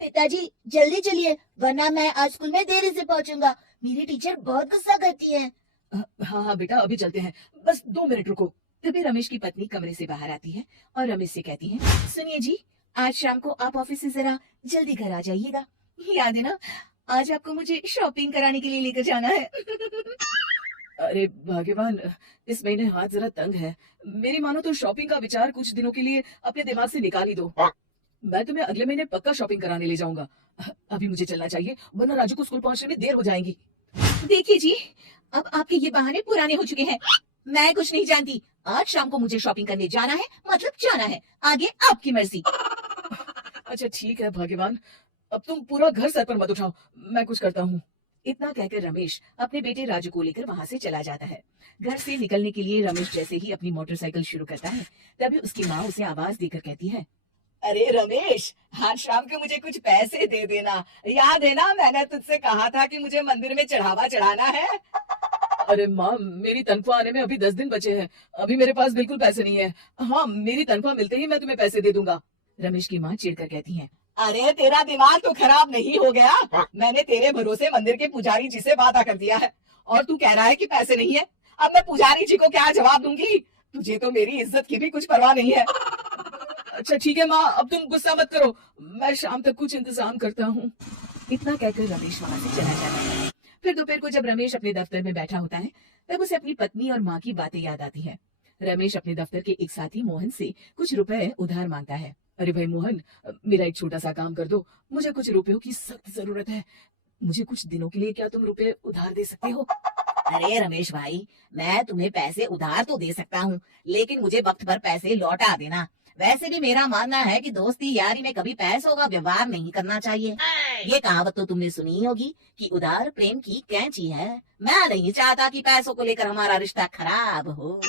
पिताजी जल्दी चलिए, वरना मैं आज स्कूल में देरी से पहुंचूंगा। मेरी टीचर बहुत गुस्सा करती है। हाँ हाँ बेटा, अभी चलते हैं, बस 2 मिनट रुको। तभी रमेश की पत्नी कमरे से बाहर आती है और रमेश से कहती है, सुनिए जी, आज शाम को आप ऑफिस से जरा जल्दी घर आ जाइएगा। याद है ना, आज आपको मुझे शॉपिंग कराने के लिए लेकर जाना है। अरे भाग्यवान, इस महीने हाथ जरा तंग है। मेरी मानो तो शॉपिंग का विचार कुछ दिनों के लिए अपने दिमाग से निकाल ही दो। मैं तुम्हें अगले महीने पक्का शॉपिंग कराने ले जाऊंगा। अभी मुझे चलना चाहिए, वरना राजू को स्कूल पहुंचने में देर हो जाएगी। देखिए जी, अब आपके ये बहाने पुराने हो चुके हैं। मैं कुछ नहीं जानती। आज शाम को मुझे शॉपिंग करने जाना है, मतलब जाना है। आगे आपकी मर्जी। अच्छा ठीक है भाग्यवान, अब तुम पूरा घर सर पर मत उठाओ, मैं कुछ करता हूँ। इतना कहकर रमेश अपने बेटे राजू को लेकर वहां से चला जाता है। घर से निकलने के लिए रमेश जैसे ही अपनी मोटरसाइकिल शुरू करता है, तभी उसकी माँ उसे आवाज देकर कहती है, अरे रमेश, आज शाम को मुझे कुछ पैसे दे देना। याद है ना, मैंने तुझसे कहा था कि मुझे मंदिर में चढ़ावा चढ़ाना है। अरे माँ, मेरी तनख्वाह आने में अभी 10 दिन बचे हैं। अभी मेरे पास बिल्कुल पैसे नहीं है। हाँ, मेरी तनख्वाह मिलते ही मैं तुम्हें पैसे दे दूंगा। रमेश की माँ चिढ़कर कहती है, अरे तेरा दिमाग तो खराब नहीं हो गया? मैंने तेरे भरोसे मंदिर के पुजारी जी से वादा कर दिया है और तू कह रहा है कि पैसे नहीं है। अब मैं पुजारी जी को क्या जवाब दूंगी? तुझे तो मेरी इज्जत की भी कुछ परवाह नहीं है। अच्छा ठीक है माँ, अब तुम गुस्सा मत करो, मैं शाम तक कुछ इंतजाम करता हूँ। इतना कहकर रमेश वहां से चला जाता है। फिर दोपहर को जब रमेश अपने दफ्तर में बैठा होता है, तब उसे अपनी पत्नी और माँ की बातें याद आती है। रमेश अपने दफ्तर के एक साथी मोहन से कुछ रुपए उधार मांगता है। अरे भाई मोहन, मेरा एक छोटा सा काम कर दो, मुझे कुछ रुपयों की सख्त जरूरत है। मुझे कुछ दिनों के लिए क्या तुम रुपए उधार दे सकते हो? अरे रमेश भाई, मैं तुम्हें पैसे उधार तो दे सकता हूँ, लेकिन मुझे वक्त पर पैसे लौटा देना। वैसे भी मेरा मानना है कि दोस्ती यारी में कभी पैसों का व्यवहार नहीं करना चाहिए। ये कहावत तो तुमने सुनी होगी कि उधार प्रेम की कैंची है। मैं नहीं चाहता कि पैसों को लेकर हमारा रिश्ता खराब हो।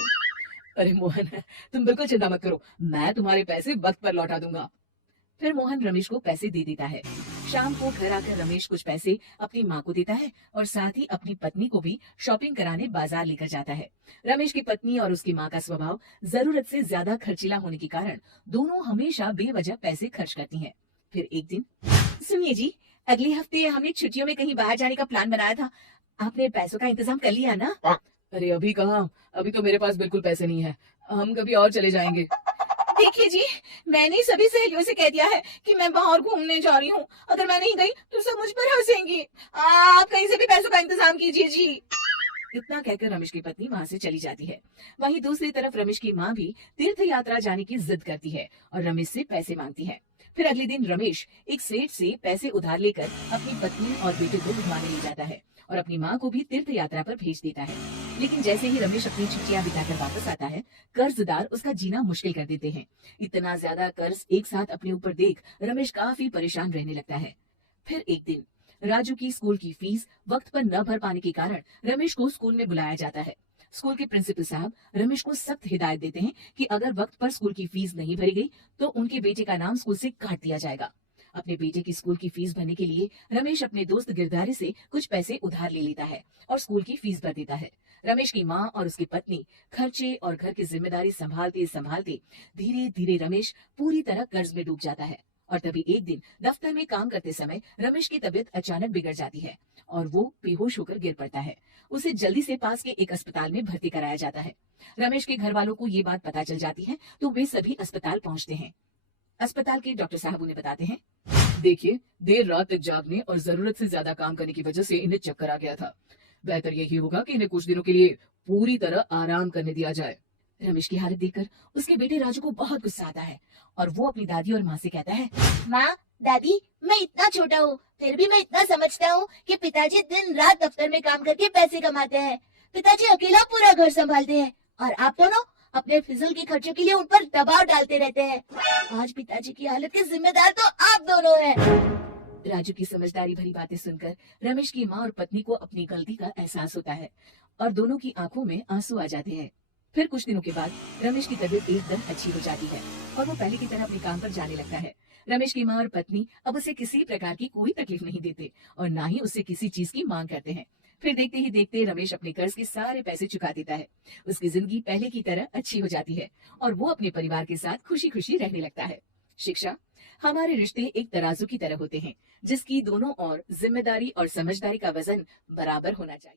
अरे मोहन, तुम बिल्कुल चिंता मत करो, मैं तुम्हारे पैसे वक्त पर लौटा दूंगा। फिर मोहन रमेश को पैसे दे देता है। शाम को घर आकर रमेश कुछ पैसे अपनी माँ को देता है और साथ ही अपनी पत्नी को भी शॉपिंग कराने बाजार लेकर जाता है। रमेश की पत्नी और उसकी माँ का स्वभाव जरूरत से ज्यादा खर्चीला होने के कारण दोनों हमेशा बेवजह पैसे खर्च करती हैं। फिर एक दिन, सुनिए जी, अगले हफ्ते हमने छुट्टियों में कहीं बाहर जाने का प्लान बनाया था। आपने पैसों का इंतजाम कर लिया ना? अरे अभी कहाँ, अभी तो मेरे पास बिल्कुल पैसे नहीं है। हम कभी और चले जाएंगे। देखिए जी, मैंने सभी सहेलियों से कह दिया है कि मैं बाहर घूमने जा रही हूँ। अगर मैं नहीं गई तो सब मुझ पर हंसेंगी। आप कहीं से भी पैसों का इंतजाम कीजिए जी। इतना कहकर रमेश की पत्नी वहां से चली जाती है। वहीं दूसरी तरफ रमेश की माँ भी तीर्थ यात्रा जाने की जिद करती है और रमेश से पैसे मांगती है। फिर अगले दिन रमेश एक सेठ से पैसे उधार लेकर अपनी पत्नी और बेटे को घुमाने ले जाता है और अपनी माँ को भी तीर्थ यात्रा पर भेज देता है। लेकिन जैसे ही रमेश अपनी छुट्टियां बिताकर वापस आता है, कर्जदार उसका जीना मुश्किल कर देते हैं। इतना ज्यादा कर्ज एक साथ अपने ऊपर देख रमेश काफी परेशान रहने लगता है। फिर एक दिन राजू की स्कूल की फीस वक्त पर न भर पाने के कारण रमेश को स्कूल में बुलाया जाता है। स्कूल के प्रिंसिपल साहब रमेश को सख्त हिदायत देते हैं कि अगर वक्त पर स्कूल की फीस नहीं भरी गई तो उनके बेटे का नाम स्कूल से काट दिया जाएगा। अपने बेटे की स्कूल की फीस भरने के लिए रमेश अपने दोस्त गिरधारी से कुछ पैसे उधार ले लेता है और स्कूल की फीस भर देता है। रमेश की माँ और उसकी पत्नी खर्चे और घर की जिम्मेदारी संभालते संभालते धीरे धीरे रमेश पूरी तरह कर्ज में डूब जाता है। और तभी एक दिन दफ्तर में काम करते समय रमेश की तबीयत अचानक बिगड़ जाती है और वो बेहोश होकर गिर पड़ता है। उसे जल्दी से पास के एक अस्पताल में भर्ती कराया जाता है। रमेश के घर वालों को ये बात पता चल जाती है तो वे सभी अस्पताल पहुंचते हैं। अस्पताल के डॉक्टर साहब उन्हें बताते हैं, देखिए, देर रात तक जागने और जरूरत से ज्यादा काम करने की वजह से इन्हें चक्कर आ गया था। बेहतर यही होगा कि इन्हें कुछ दिनों के लिए पूरी तरह आराम करने दिया जाए। रमेश की हालत देखकर उसके बेटे राजू को बहुत गुस्सा आता है और वो अपनी दादी और माँ से कहता है, माँ, दादी, मैं इतना छोटा हूँ, फिर भी मैं इतना समझता हूँ कि पिताजी दिन रात दफ्तर में काम करके पैसे कमाते हैं। पिताजी अकेला पूरा घर संभालते हैं और आप दोनों अपने फिजूल के खर्चों के लिए उन पर दबाव डालते रहते हैं। आज पिताजी की हालत के जिम्मेदार तो आप दोनों हैं। राजू की समझदारी भरी बातें सुनकर रमेश की माँ और पत्नी को अपनी गलती का एहसास होता है और दोनों की आंखों में आंसू आ जाते हैं। फिर कुछ दिनों के बाद रमेश की तबीयत एकदम अच्छी हो जाती है और वो पहले की तरह अपने काम पर जाने लगता है। रमेश की माँ और पत्नी अब उसे किसी प्रकार की कोई तकलीफ नहीं देते और ना ही उससे किसी चीज की मांग करते हैं। फिर देखते ही देखते रमेश अपने कर्ज के सारे पैसे चुका देता है। उसकी जिंदगी पहले की तरह अच्छी हो जाती है और वो अपने परिवार के साथ खुशी खुशी रहने लगता है। शिक्षा, हमारे रिश्ते एक तराजू की तरह होते हैं, जिसकी दोनों ओर जिम्मेदारी और समझदारी का वजन बराबर होना चाहिए।